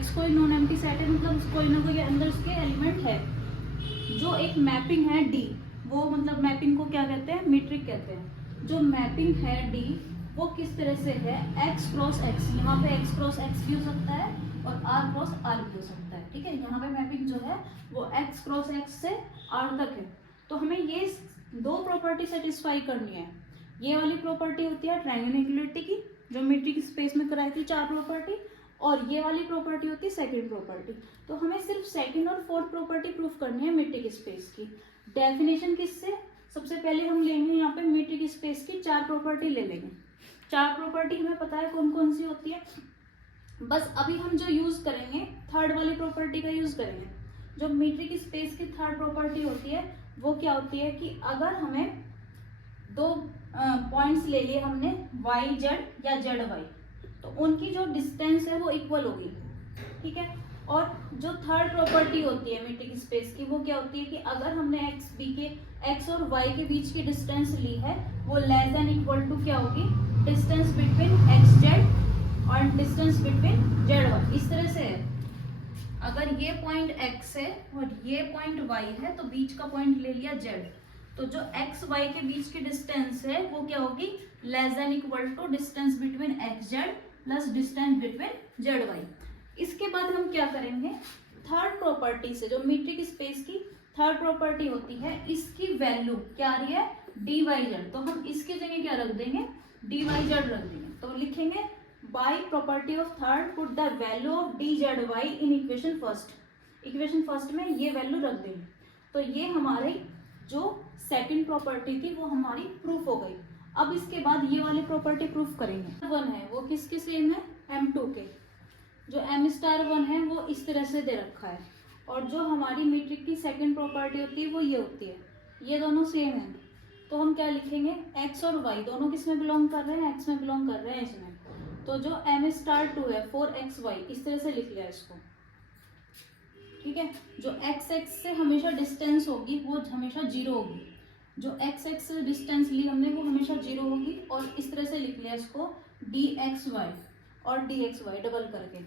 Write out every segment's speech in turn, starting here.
X कोई non empty set है, मतलब कोई ना कोई अंदर उसके एलिमेंट है। जो एक मैपिंग है डी, वो मतलब मैपिंग को क्या कहते हैं, मीट्रिक कहते हैं। जो मैपिंग है डी वो किस तरह से है, एक्स क्रॉस एक्स, यहाँ पे एक्स क्रॉस एक्स भी हो सकता है और आर क्रॉस आर भी हो सकता है, ठीक है। यहाँ पे मैपिंग जो है वो एक्स क्रॉस एक्स से आर तक है। तो हमें ये दो प्रॉपर्टी सेटिस्फाई करनी है। ये वाली प्रॉपर्टी होती है ट्रायंगुलरिटी की, जो मीट्रिक स्पेस में कराई थी 4 प्रॉपर्टी, और ये वाली प्रॉपर्टी होती है सेकंड प्रॉपर्टी। तो हमें सिर्फ सेकंड और फोर्थ प्रॉपर्टी प्रूफ करनी है मीट्रिक स्पेस की। डेफिनेशन किससे, सबसे पहले हम लेंगे यहाँ पे मीट्रिक स्पेस की 4 प्रॉपर्टी ले लेंगे। 4 प्रॉपर्टी हमें पता है कौन कौन सी होती है, बस अभी हम जो यूज करेंगे थर्ड वाली प्रॉपर्टी का यूज करेंगे। जो मीट्रिक स्पेस की थर्ड प्रॉपर्टी होती है वो क्या होती है कि अगर हमें दो पॉइंट्स ले लिए हमने वाई जेड या जेड वाई, तो उनकी जो डिस्टेंस है वो इक्वल होगी, ठीक है। और जो थर्ड प्रॉपर्टी होती है मीट्रिक स्पेस की वो क्या होती है कि अगर हमने एक्स बी के एक्स और वाई के बीच की डिस्टेंस ली है वो लेस देन इक्वल टू क्या होगी, डिस्टेंस बिटवीन एक्स जेड और डिस्टेंस बिटवीन जेड वाई। इस तरह से है, अगर ये पॉइंट एक्स है और ये पॉइंट वाई है तो बीच का पॉइंट ले लिया जेड, तो जो एक्स वाई के बीच की डिस्टेंस है वो क्या होगी, less than equal to distance between X Z plus distance between Z Y. इसके बाद हम क्या करेंगे, थर्ड प्रॉपर्टी से, जो मीट्रिक स्पेस की थर्ड प्रॉपर्टी होती है, इसकी वैल्यू क्या आ रही है, डी वाई जेड, तो हम इसकी जगह क्या रख देंगे, डी वाई जेड रख देंगे। तो लिखेंगे by property of third put the value of D Z Y in equation first. Equation first में ये वैल्यू रख देंगे। तो ये हमारी जो सेकंड प्रॉपर्टी थी वो हमारी प्रूफ हो गई। अब इसके बाद ये वाली प्रॉपर्टी प्रूफ करेंगे। 1 है वो किसके सेम है, M2 के। जो M स्टार 1 है वो इस तरह से दे रखा है, और जो हमारी मीट्रिक की सेकंड प्रॉपर्टी होती है वो ये होती है, ये दोनों सेम है। तो हम क्या लिखेंगे, x और y दोनों किस में बिलोंग कर रहे हैं, x में बिलोंग कर रहे हैं इसमें। तो जो M स्टार 2 है 4xy, इस तरह से लिख लिया इसको, ठीक है। जो x x से हमेशा डिस्टेंस होगी वो हमेशा 0 होगी, जो x x से डिस्टेंस ली हमने वो हमेशा 0 होगी, और इस तरह से लिख लिया इसको dxy और dxy डबल करके।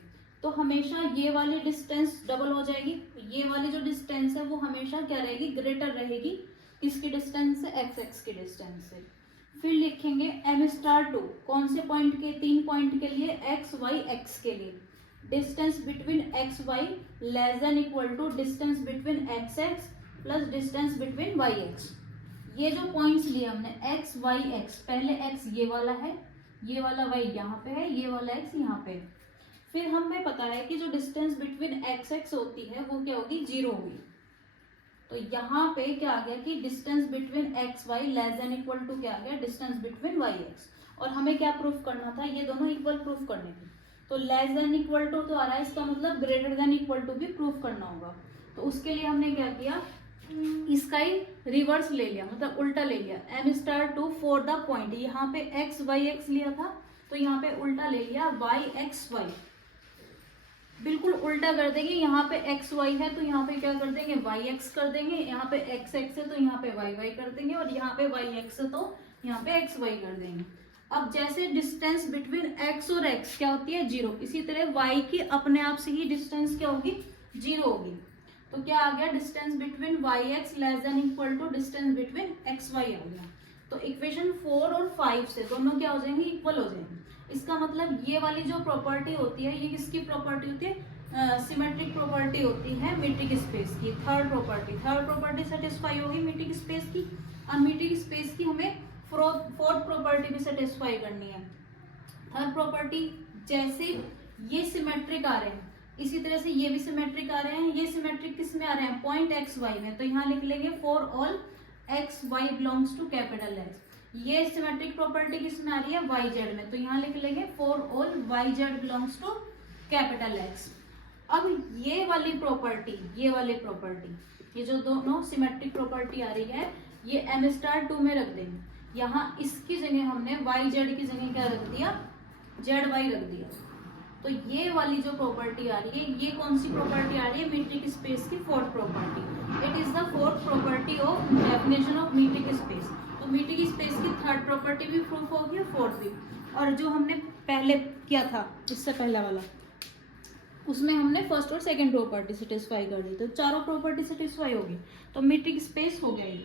तो हमेशा ये वाली डिस्टेंस डबल हो जाएगी, ये वाली जो डिस्टेंस है वो हमेशा क्या रहेगी, ग्रेटर रहेगी किसकी डिस्टेंस से, एक्स एक्स की डिस्टेंस से। फिर लिखेंगे m स्टार 2 कौन से पॉइंट के, 3 पॉइंट के लिए, एक्स वाई एक्स के लिए, distance between X Y less than equal to distance between X X plus distance between Y X. ये जो पॉइंट्स लिए हमने एक्स वाई एक्स, पहले एक्स ये वाला है, ये वाला वाई यहाँ पे है, ये वाला एक्स यहाँ पे। फिर हमें पता है कि जो डिस्टेंस बिटवीन एक्स एक्स होती है वो क्या होगी, 0 होगी। तो यहाँ पे क्या आ गया कि distance between X Y less than equal to क्या आ गया, डिस्टेंस बिटवीन वाई एक्स। और हमें क्या प्रूफ करना था, ये दोनों इक्वल प्रूफ करने थे। तो लेस देन इक्वल टू तो आ रहा है, इसका मतलब ग्रेटर देन इक्वल टू भी प्रूफ करना होगा। तो उसके लिए हमने क्या किया, इसका ही रिवर्स ले लिया, मतलब उल्टा ले लिया। m star 2 for the point, यहाँ पे एक्स वाई एक्स लिया था तो यहाँ पे उल्टा ले लिया वाई एक्स वाई, बिल्कुल उल्टा कर देंगे। यहाँ पे एक्स वाई है तो यहाँ पे क्या कर देंगे, वाई एक्स कर देंगे। यहाँ पे एक्स एक्स है तो यहाँ पे वाई वाई कर देंगे, और यहाँ पे वाई एक्स है तो यहाँ पे एक्स वाई कर देंगे। अब जैसे डिस्टेंस बिटवीन एक्स और एक्स क्या होती है, 0, इसी तरह वाई की अपने आप से ही डिस्टेंस क्या होगी, 0 होगी। तो क्या आ गया, distance between Y X less than equal to distance between X Y आ गया। तो इक्वेशन 4 और 5 से दोनों क्या हो जाएंगे, इक्वल हो जाएंगे। इसका मतलब ये वाली जो प्रॉपर्टी होती है ये किसकी प्रॉपर्टी होती है, सिमेट्रिक प्रॉपर्टी होती है मीट्रिक स्पेस की। थर्ड प्रॉपर्टी सेटिस्फाई होगी मीट्रिक स्पेस की। अब मीट्रिक स्पेस की हमें फोर्थ प्रॉपर्टी भी सेटिस्फाई करनी है। थर्ड प्रॉपर्टी, जैसे ये सिमेट्रिक आ रहे हैं इसी तरह से ये भी सिमेट्रिक आ रहे हैं। ये सिमेट्रिक किस में आ रहे हैं, पॉइंट एक्स वाई में, तो यहाँ लिख लेंगे for all X Y belongs to capital X. ये सिमेट्रिक प्रॉपर्टी किस में आ रही है, वाई जेड में, तो यहाँ लिख लेंगे for all Y Z belongs to capital X. अब ये वाली प्रॉपर्टी, ये जो दोनों सिमेट्रिक प्रॉपर्टी आ रही है ये m स्टार 2 में रख देंगे। यहाँ इसकी जगह हमने वाई जेड की जगह क्या रख दिया, जेड वाई रख दिया। तो ये वाली जो प्रॉपर्टी आ रही है ये कौन सी प्रॉपर्टी आ रही है, मीट्रिक स्पेस की fourth property. It is the fourth property of definition of metric space. तो मीट्रिक स्पेस की थर्ड प्रॉपर्टी भी प्रूफ होगी और फोर्थ भी। और जो हमने पहले किया था इससे पहला वाला, उसमें हमने फर्स्ट और सेकंड प्रॉपर्टी सेटिस्फाई कर दी, तो चारों प्रॉपर्टी सेटिस्फाई होगी, तो मीट्रिक स्पेस हो गया ये।